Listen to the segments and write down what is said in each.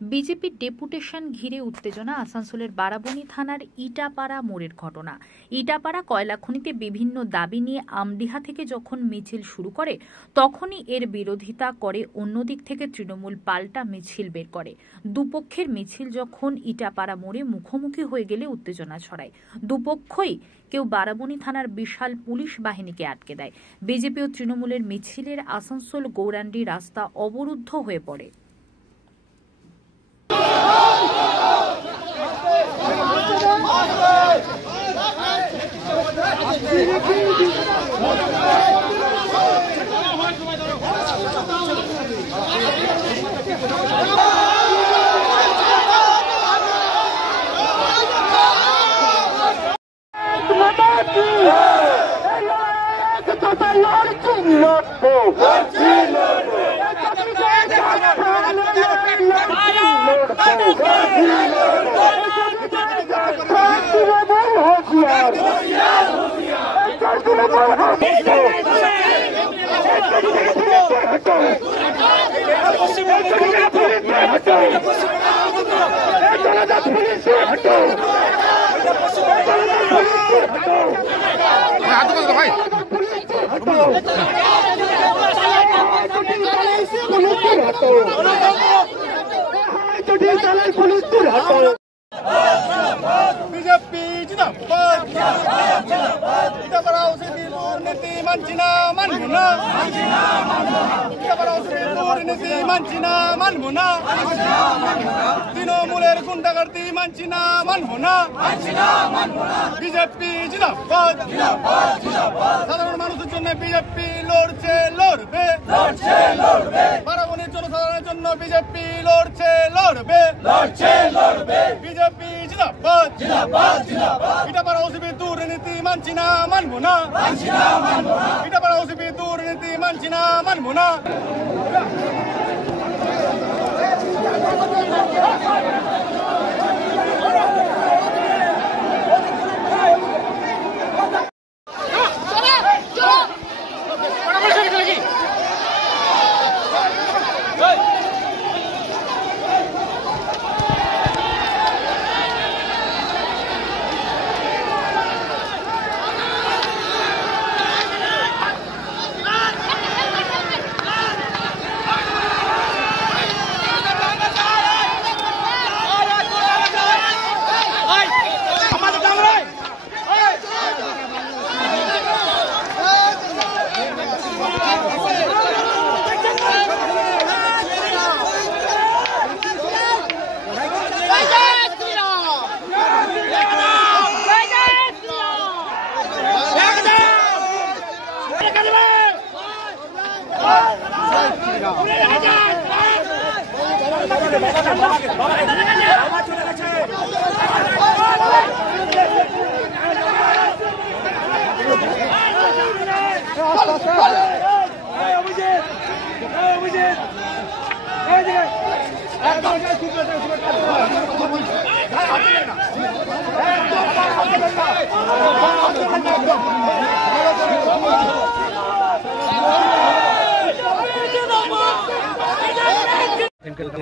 বিজেপির ডেপুটেশন ঘিরে উত্তেজনা। আসানসোলের বারাবণী থানার ইটাপাড়া মোড়ের ঘটনা। ইটাপাড়া কয়লা খনিতে বিভিন্ন দাবি নিয়ে আমডিহা থেকে যখন মিছিল শুরু করে তখনই এর বিরোধিতা করে অন্যদিক থেকে তৃণমূল পাল্টা মিছিল বের করে। দুপক্ষের মিছিল যখন ইটাপাড়া মোড়ে মুখোমুখি হয়ে গেলে উত্তেজনা ছড়ায়। দুপক্ষই কেউ বারাবণী থানার বিশাল পুলিশ বাহিনীকে আটকে দেয়। বিজেপি ও তৃণমূলের মিছিলের আসানসোল গৌরাণ্ডি রাস্তা অবরুদ্ধ হয়ে পড়ে। बीजेपी जिंदाबाद इटापाड़ा से दुर्नीति मानचिना मानमुना इटापाड़ा से दुर्नीति मानचिना मानमुना तृणमूलेर गुंडागर्दी मानचिना मानमुना बीजेपी जिंदाबाद साधारण मानुषेर जन्य बीजेपी लड़ছে লড়বে বারাবণীর জনসাধারণের জন্য বিজেপি লড়ছে লড়বে বিজেপি জিন্দাবাদ ইটাপাড়া ওসিপি দুর্নীতি মানছি না মানবো না ইটাপাড়া ওসিপি দুর্নীতি মানছি না মানবো না।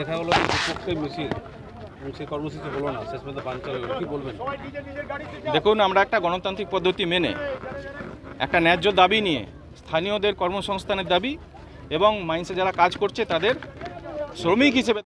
দেখা হলো দুপক্ষের মিছিল সেই কর্মসূচি হলো না, শেষ পর্যন্ত বানচাল হলো, কি বলবেন? দেখুন, আমরা একটা গণতান্ত্রিক পদ্ধতি মেনে একটা ন্যায্য দাবি নিয়ে স্থানীয়দের কর্মসংস্থানের দাবি এবং মাইন্সে যারা কাজ করছে তাদের শ্রমিক হিসেবে